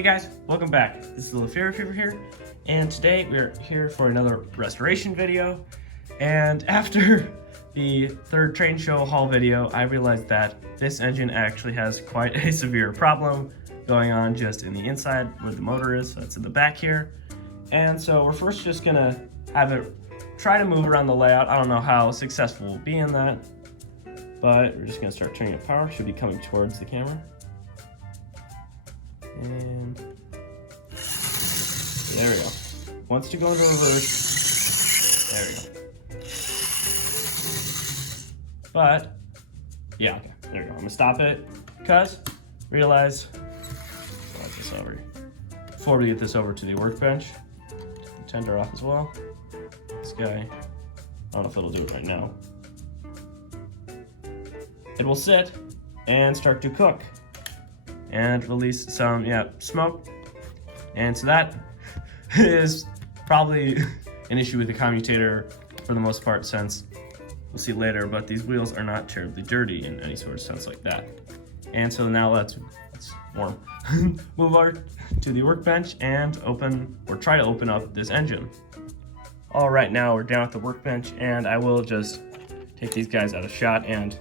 Hey guys, welcome back. This is LaFever Fever here, and today we're here for another restoration video. And after the third train show haul video, I realized that this engine actually has quite a severe problem going on just in the inside where the motor is, so it's in the back here. And so we're first just gonna have it try to move around the layout. I don't know how successful we'll be in that, but we're just gonna start turning it power. Should be coming towards the camera. And there we go. Wants to go into reverse. There we go. But yeah, okay, there we go. I'm gonna stop it because realize this over before we get this over to the workbench. Take the tender off as well. This guy, I don't know if it'll do it right now. It will sit and start to cook and release some smoke. And so that is probably an issue with the commutator for the most part, since we'll see later, but these wheels are not terribly dirty in any sort of sense like that. And so now let's warm. Move over to the workbench and try to open up this engine. All right, now we're down at the workbench, and I will just take these guys out of shot and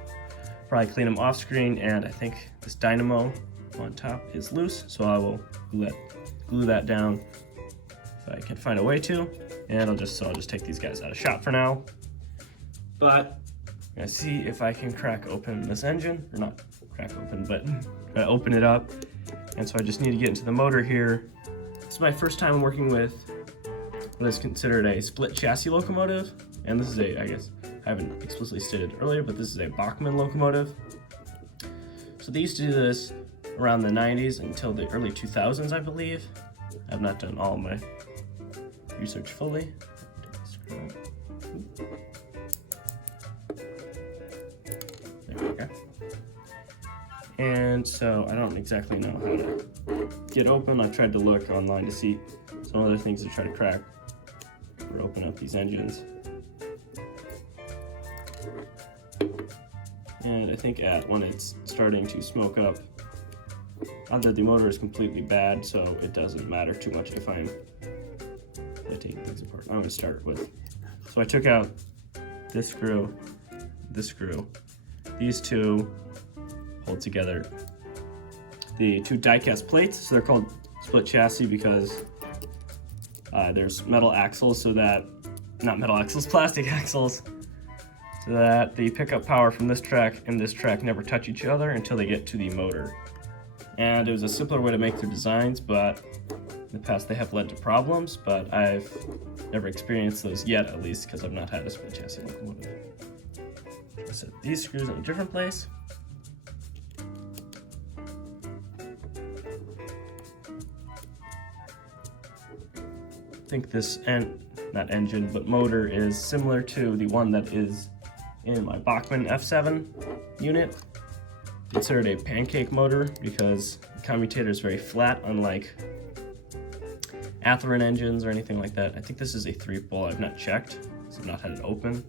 probably clean them off screen. And I think this dynamo on top is loose, so I will glue that down if I can find a way to. And I'll just take these guys out of shot for now. But I'm gonna see if I can crack open this engine, or not crack open, but open it up. And so I just need to get into the motor here. This is my first time working with what is considered a split chassis locomotive, and this is I guess I haven't explicitly stated earlier, but this is a Bachmann locomotive. So they used to do this around the 90s until the early 2000s, I believe. I've not done all my research fully. There we go. And so I don't exactly know how to get open. I've tried to look online to see some other things to try to crack or open up these engines. And I think when it's starting to smoke up, not that the motor is completely bad, so it doesn't matter too much if I'm taking things apart. I'm gonna start with, so I took out this screw, these two hold together the two die-cast plates. So they're called split chassis because there's metal axles, plastic axles, so that the pickup power from this track and this track never touch each other until they get to the motor. And it was a simpler way to make their designs, but in the past they have led to problems, but I've never experienced those yet, at least, because I've not had a split chassis locomotive. Set these screws in a different place. I think this, not engine, but motor is similar to the one that is in my Bachmann F7 unit. Considered a pancake motor because the commutator is very flat, unlike Atherin engines or anything like that. I think this is a 3-pole. I've not checked, so I've not had it open.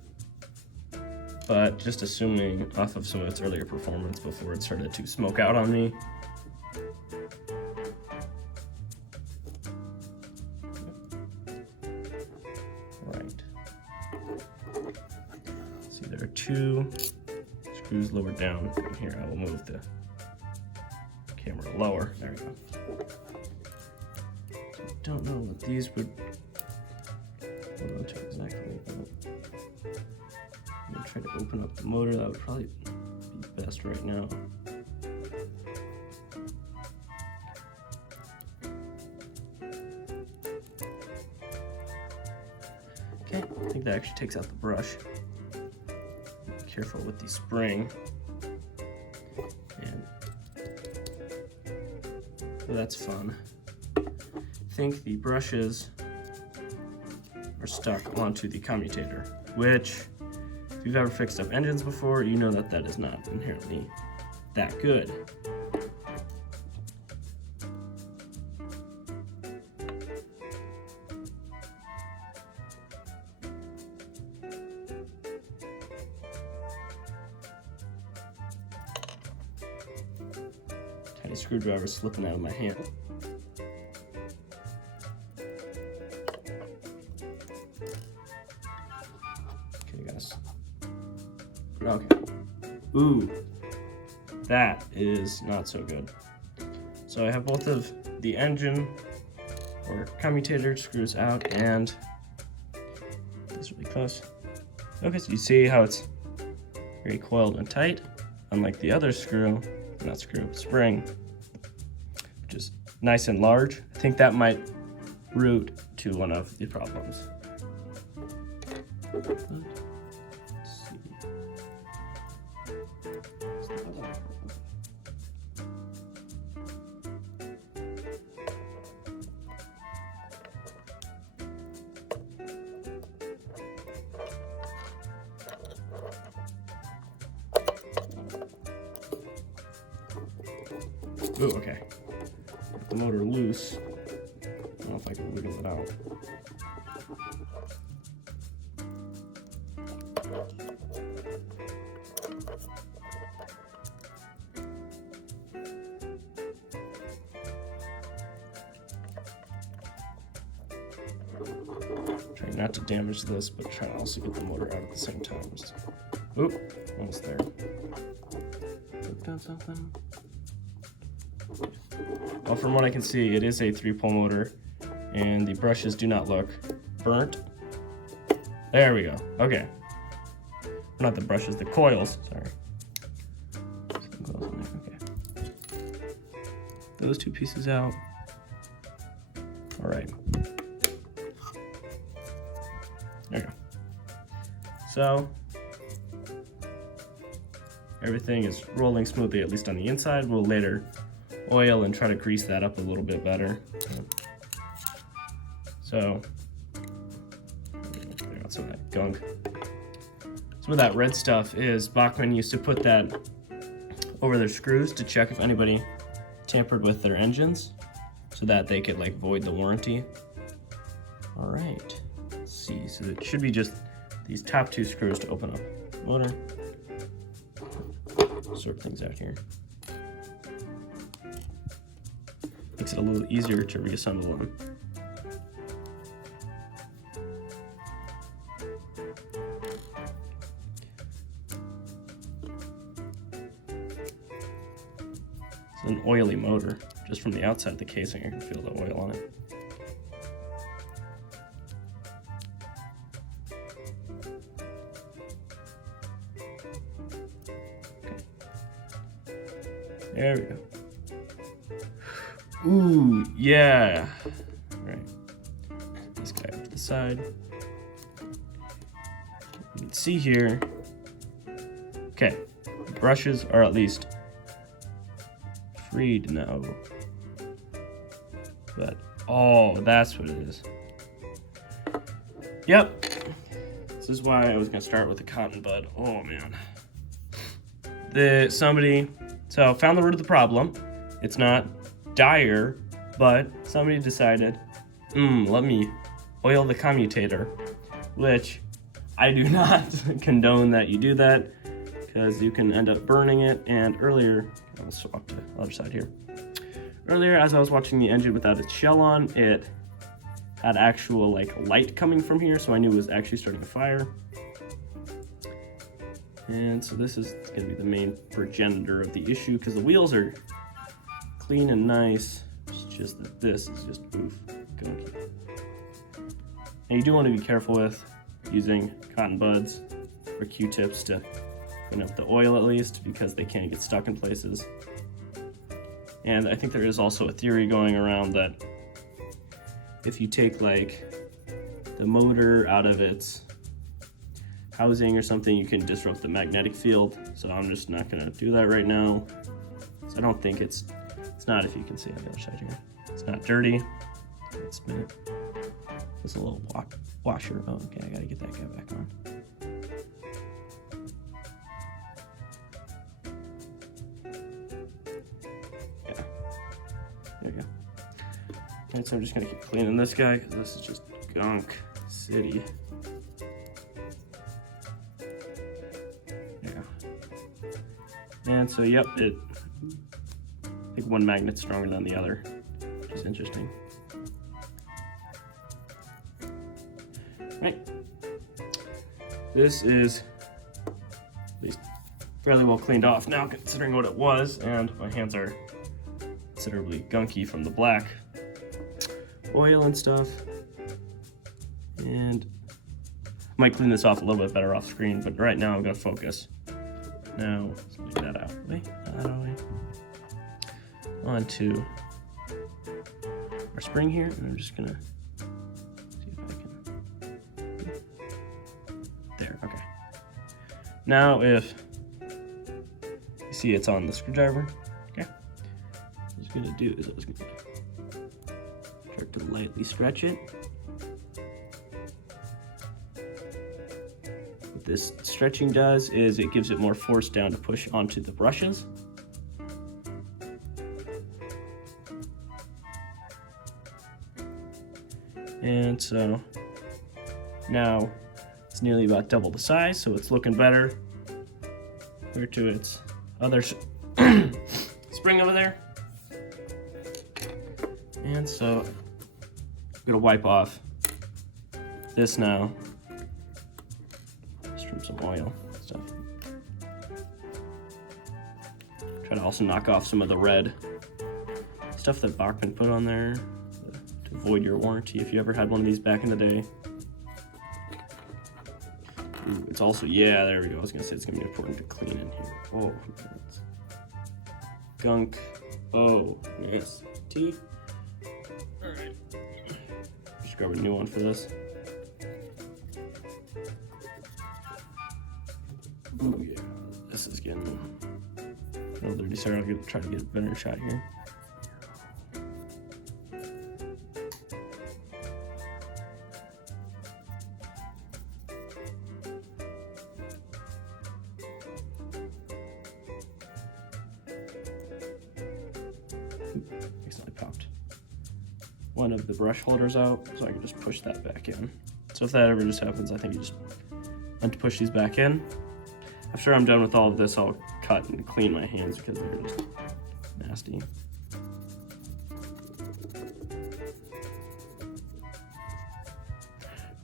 But just assuming off of some of its earlier performance before it started to smoke out on me. Right. See, there are two screws lower down. From here, I will move the camera lower. There we go. So I don't know what these would hold on to exactly, but I'm gonna try to open up the motor. That would probably be best right now. Okay, I think that actually takes out the brush. Be careful with the spring. And so that's fun. I think the brushes are stuck onto the commutator, which, if you've ever fixed up engines before, you know that is not inherently that good. Tiny screwdriver slipping out of my hand. Okay. Ooh, that is not so good. So I have both of the engine or commutator screws out, and this really close. Okay, so you see how it's very coiled and tight, unlike the other screw, not screw, spring, which is nice and large. I think that might root to one of the problems. Let's see. Ooh, okay. Get the motor loose. I don't know if I can wiggle it out. Trying not to damage this, but trying to also get the motor out at the same time. Oop, almost there. Got something. Well, from what I can see, it is a 3-pole motor, and the brushes do not look burnt. There we go. Okay. Not the brushes, the coils. Sorry. Okay. Those two pieces out. All right. There you go. So everything is rolling smoothly, at least on the inside. We'll later oil and try to grease that up a little bit better. So, I got some of that gunk. Some of that red stuff is Bachmann used to put that over their screws to check if anybody tampered with their engines, so that they could like void the warranty. All right, let's see. So it should be just these top 2 screws to open up the motor. Sort things out here. Makes it a little easier to reassemble them. It's an oily motor. Just from the outside of the casing, I can feel the oil on it. Okay. There we go. Ooh, yeah. Right. This guy up to the side. You can see here. Okay, the brushes are at least freed now. But, oh, that's what it is. Yep. This is why I was gonna start with the cotton bud. Oh man. So found the root of the problem. It's not dire, but somebody decided, let me oil the commutator, which I do not condone that you do that, because you can end up burning it. And earlier, I'll swap to the other side here. Earlier, as I was watching the engine without its shell on, it had actual like light coming from here, so I knew it was actually starting a fire. And so this is going to be the main progenitor of the issue, because the wheels are clean and nice. It's just that this is just oof, gunky. And you do want to be careful with using cotton buds or Q-tips to clean up the oil at least, because they can get stuck in places. And I think there is also a theory going around that if you take like the motor out of its housing or something, you can disrupt the magnetic field. So I'm just not gonna do that right now. So I don't think it's not, if you can see on the other side here, it's not dirty. Let's spin it. There's a little washer. Oh, okay, I gotta get that guy back on. Yeah, there you go. And so I'm just gonna keep cleaning this guy, because this is just gunk city. And so, yep, I think one magnet's stronger than the other, which is interesting. Right. This is at least fairly well cleaned off now, considering what it was, and my hands are considerably gunky from the black oil and stuff. And I might clean this off a little bit better off screen, but right now I'm gonna focus. Now, let's leave that out of the way, onto our spring here, and I'm just gonna see if I can. There, okay. Now, if you see it's on the screwdriver, okay, what I was gonna do is I was gonna start to lightly stretch it. What this stretching does is it gives it more force down to push onto the brushes. And so now it's nearly about double the size, so it's looking better compared to its other spring over there. And so I'm gonna wipe off this now, just from some oil and stuff. Try to also knock off some of the red stuff that Bachmann put on there to avoid your warranty if you ever had one of these back in the day. Ooh, it's also, yeah, there we go. I was gonna say it's gonna be important to clean in here. Oh, that's gunk. Oh, yes. T. All right. Just grab a new one for this. Oh yeah, this is getting a little dirty. Sorry, I'll try to get a better shot here. Accidentally popped one of the brush holders out, so I can just push that back in. So if that ever just happens, I think you just want to push these back in. After I'm done with all of this, I'll cut and clean my hands because they're just nasty.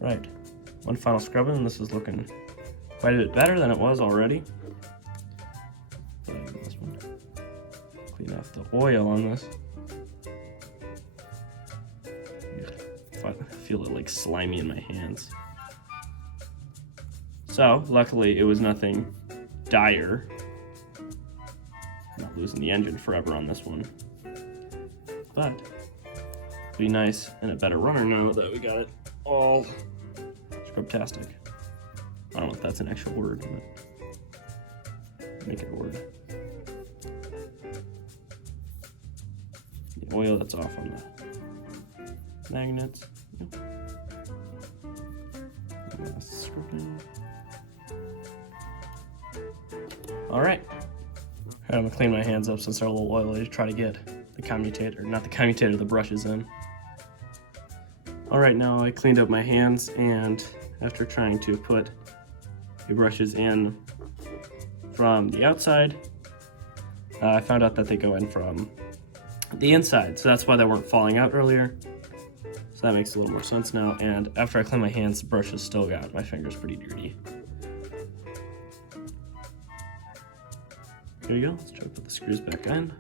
Right, one final scrubbing, and this is looking quite a bit better than it was already. This one. Clean off the oil on this. I feel it like slimy in my hands. So, luckily, it was nothing dire. I'm not losing the engine forever on this one. But, it'll be nice and a better runner now that we got it all scrubtastic. I don't know if that's an actual word, but make it a word. The oil that's off on the magnets. Yep. All right, I'm gonna clean my hands up since they're a little oily to try to get the commutator, not the commutator, the brushes in. All right, now I cleaned up my hands, and after trying to put the brushes in from the outside, I found out that they go in from the inside, so that's why they weren't falling out earlier. So that makes a little more sense now, and after I clean my hands, the brush has still got my fingers pretty dirty. Here we go, let's try to put the screws back in.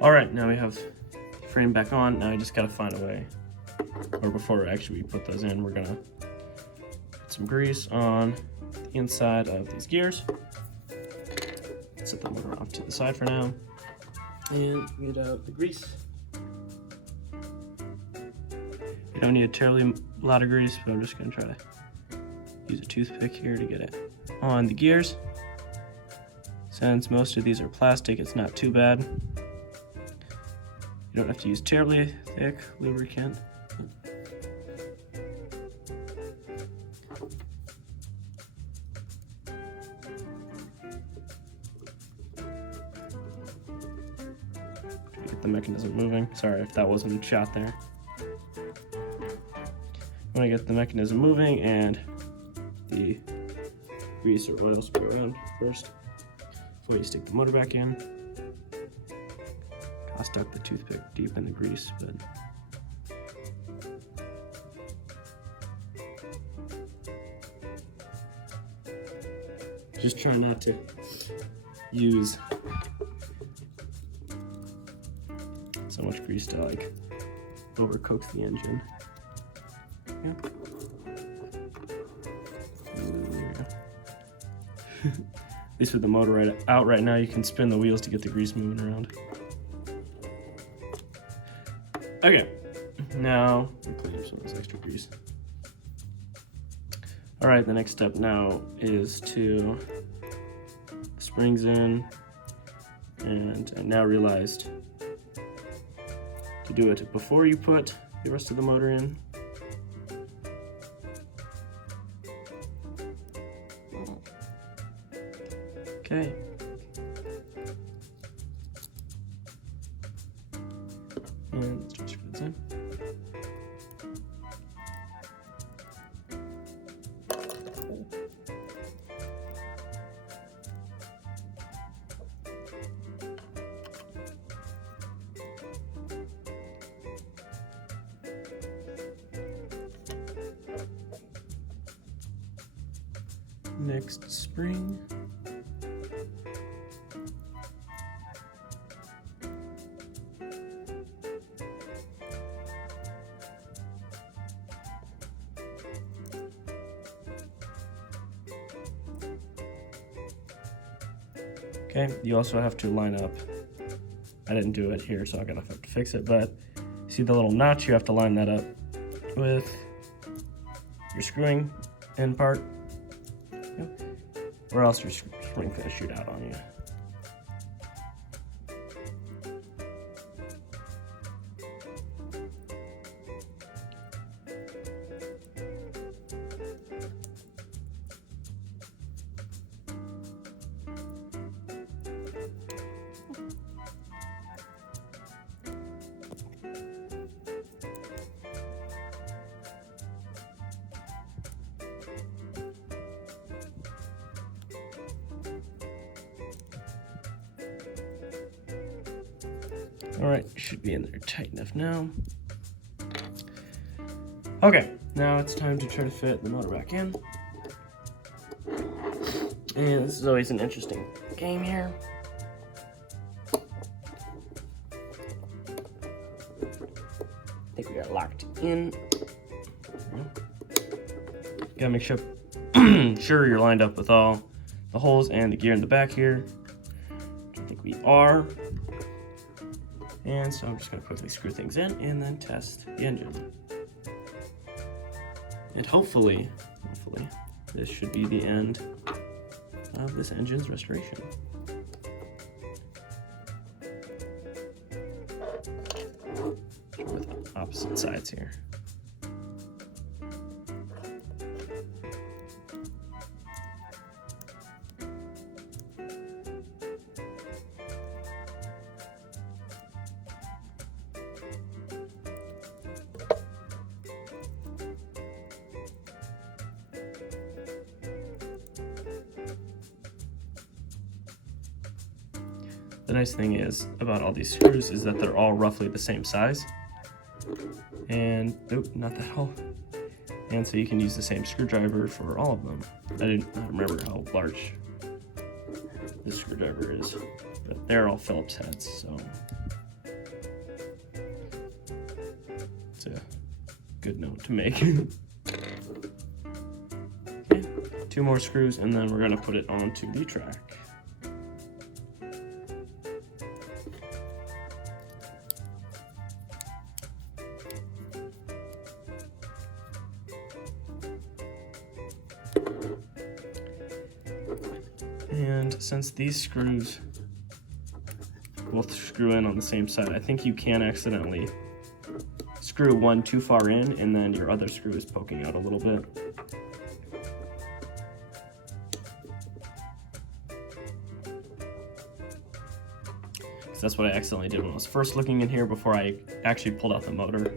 All right, now we have the frame back on. Now I just gotta find a way, or before actually we put those in, we're gonna put some grease on the inside of these gears. Set them off to the side for now, and get out the grease. You don't need a terribly lot of grease, but I'm just gonna try to use a toothpick here to get it on the gears. Since most of these are plastic, it's not too bad. You don't have to use terribly thick lubricant. the mechanism moving. Sorry if that wasn't shot there. I want to get the mechanism moving and the grease or oil spray around first before you stick the motor back in. I stuck the toothpick deep in the grease, but just try not to use so much grease to like overcook the engine. Yeah. At least with the motor out right now, you can spin the wheels to get the grease moving around. Okay, now we'll clean up some of this extra grease. All right, the next step now is to springs in, and I now realized to do it before you put the rest of the motor in. Okay. And let's just screw this in. Next spring. Okay, you also have to line up. I didn't do it here, so I'm gonna have to fix it, but see the little notch, you have to line that up with your screwing end part, or else your spring's gonna shoot out on you. All right, should be in there tight enough now. Okay, now it's time to try to fit the motor back in. And this is always an interesting game here. I think we got locked in. Gotta make sure, sure you're lined up with all the holes and the gear in the back here. I think we are. And so I'm just gonna quickly screw things in and then test the engine. And hopefully, this should be the end of this engine's restoration. With opposite sides here. The nice thing is about all these screws is that they're all roughly the same size. And, nope, not that hole. And so you can use the same screwdriver for all of them. I don't remember how large this screwdriver is, but they're all Phillips heads, so it's a good note to make. Okay, 2 more screws and then we're gonna put it onto the track. And since these screws both screw in on the same side, I think you can accidentally screw one too far in and then your other screw is poking out a little bit. because that's what I accidentally did when I was first looking in here before I actually pulled out the motor.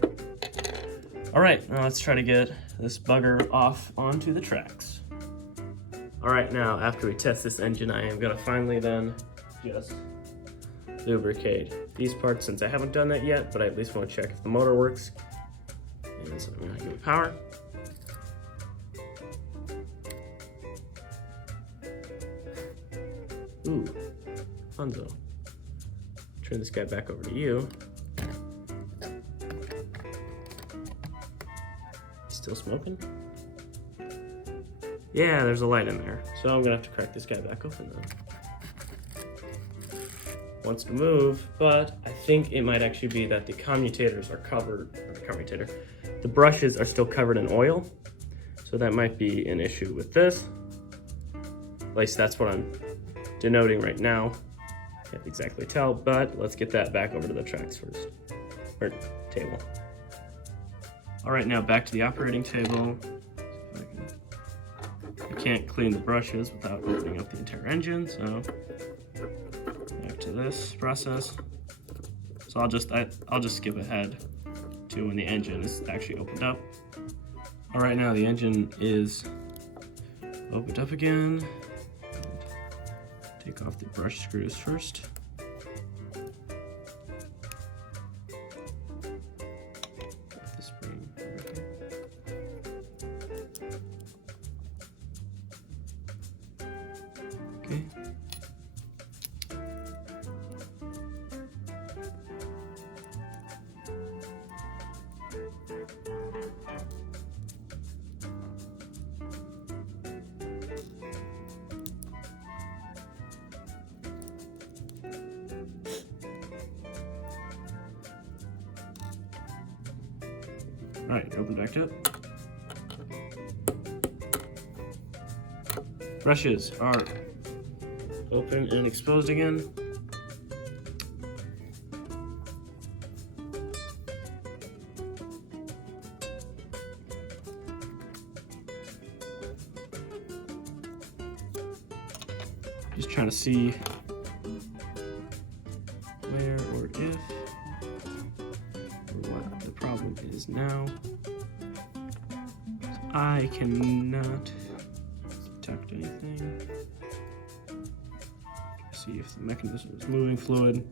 All right, now let's try to get this bugger off onto the tracks. All right, now after we test this engine, I am gonna finally then just lubricate these parts since I haven't done that yet, but I at least want to check if the motor works. And so I'm gonna give it power. Ooh, funzo. Turn this guy back over to you. Still smoking? Yeah, there's a light in there. So I'm gonna have to crack this guy back open then. Wants to move, but I think it might actually be that the commutators are covered, or the commutator, the brushes are still covered in oil. So that might be an issue with this. At least that's what I'm denoting right now. Can't exactly tell, but let's get that back over to the tracks first, or table. All right, now back to the operating table. I can't clean the brushes without opening up the entire engine, so back to this process. So I'll just skip ahead to when the engine is actually opened up. All right, now the engine is opened up again. Take off the brush screws first. The spring over here. Okay. All right, open back up. Brushes are open and exposed again. Just trying to see where or if or what the problem is now. I cannot detect anything. See if the mechanism is moving fluid.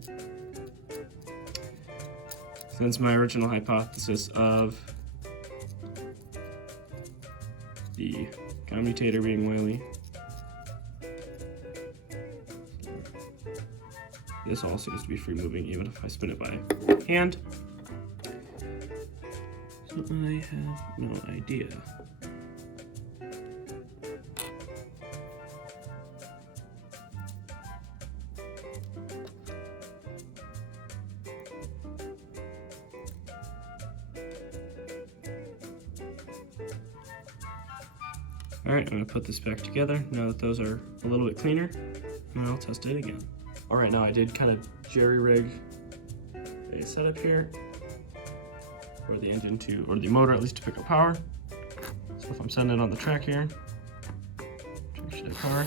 Since my original hypothesis of the commutator being oily, this all seems to be free moving even if I spin it by hand. So I have no idea. All right, I'm gonna put this back together now that those are a little bit cleaner, and I'll test it again. All right, now I did kind of jerry-rig a setup here for the engine to, or the motor at least, to pick up power. So if I'm setting it on the track here, track should have power.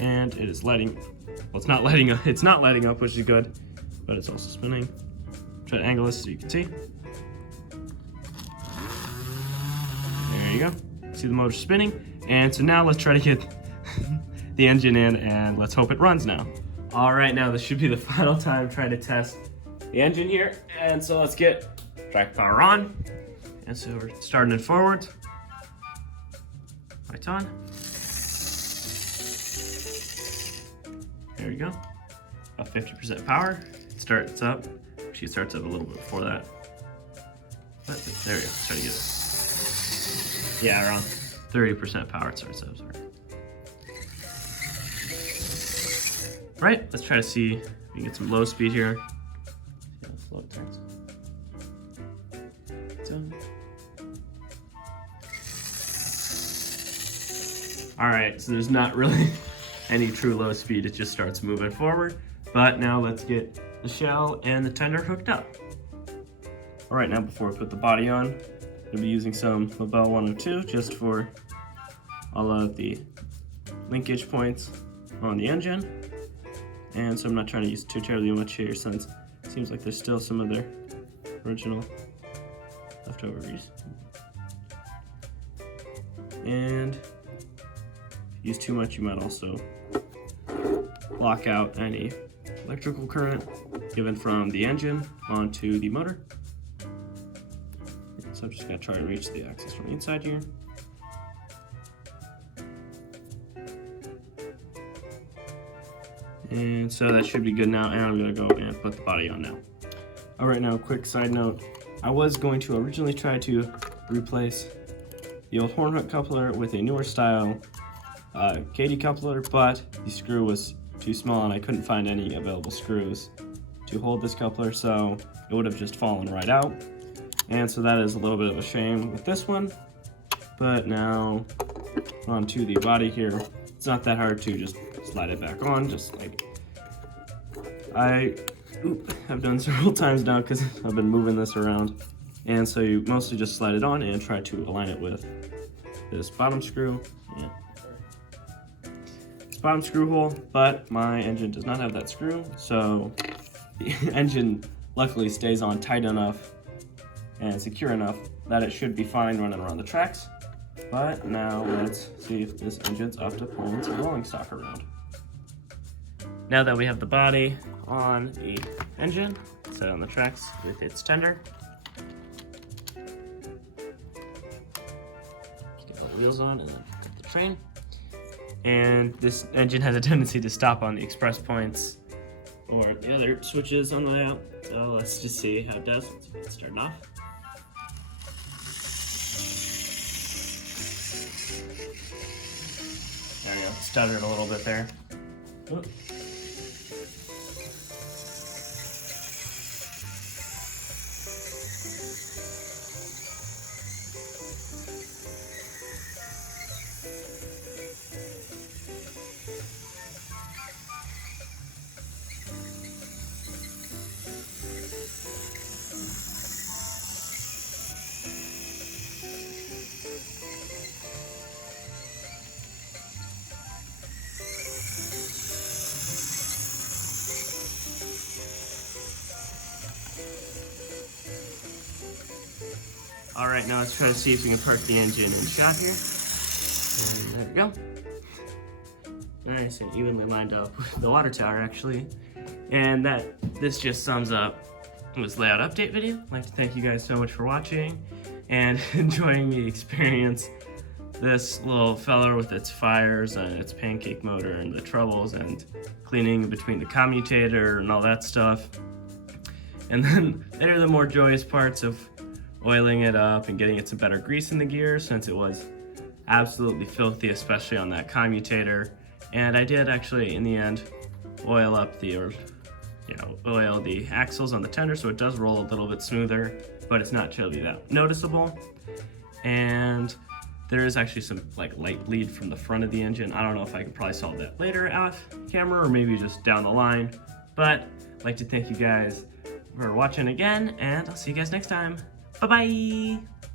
And it is lighting, well, it's not lighting up, which is good, but it's also spinning. Try to angle this so you can see. There you go. See the motor spinning. And so now let's try to get the engine in and let's hope it runs now. All right, now this should be the final time trying to test the engine here. And so let's get track power on. And so we're starting it forward. Lights on. There you go. About 50% power. It starts up. Actually, it starts up a little bit before that. But there you go. Let's try to get it. Yeah, around 30% power it starts up. Sorry. Right, let's try to see if we can get some low speed here. See how slow it turns. All right, so there's not really any true low speed. It just starts moving forward. But now let's get the shell and the tender hooked up. All right, now before we put the body on, I'm gonna be using some Labelle 102 just for all of the linkage points on the engine. And so I'm not trying to use too terribly much here, since it seems like there's still some of their original leftover grease. And if you use too much, you might also block out any electrical current given from the engine onto the motor. So I'm just going to try and reach the axis from the inside here. And so that should be good now, and I'm going to go and put the body on now. Alright, now quick side note. I was going to originally try to replace the old horn hook coupler with a newer style KD coupler, but the screw was too small and I couldn't find any available screws to hold this coupler, so it would have just fallen right out. And so that is a little bit of a shame with this one. But now onto the body here. It's not that hard to just slide it back on, just like I have done several times now because I've been moving this around. And so you mostly just slide it on and try to align it with this bottom screw. Yeah. It's bottom screw hole, but my engine does not have that screw, so the engine luckily stays on tight enough and secure enough that it should be fine running around the tracks. But now let's see if this engine's up to pulling some rolling stock around. Now that we have the body on the engine, set on the tracks with its tender. Get all the wheels on and then put the train. And this engine has a tendency to stop on the express points or the other switches on the way out. So let's just see how it does. Let's get started off. There we go, stuttered a little bit there. Oop. All right, now let's try to see if we can park the engine in shot here. And there we go. Nice and evenly lined up with the water tower, actually. And this just sums up this layout update video. I'd like to thank you guys so much for watching and enjoying me experience this little fella with its fires and its pancake motor and the troubles and cleaning between the commutator and all that stuff. And then there are the more joyous parts of oiling it up and getting it some better grease in the gear, since it was absolutely filthy, especially on that commutator. And I did actually, in the end, oil up oil the axles on the tender, so it does roll a little bit smoother, but it's not really that noticeable. And there is actually some light bleed from the front of the engine. I don't know if I can probably solve that later off camera or maybe just down the line, but I'd like to thank you guys for watching again, and I'll see you guys next time. Bye-bye!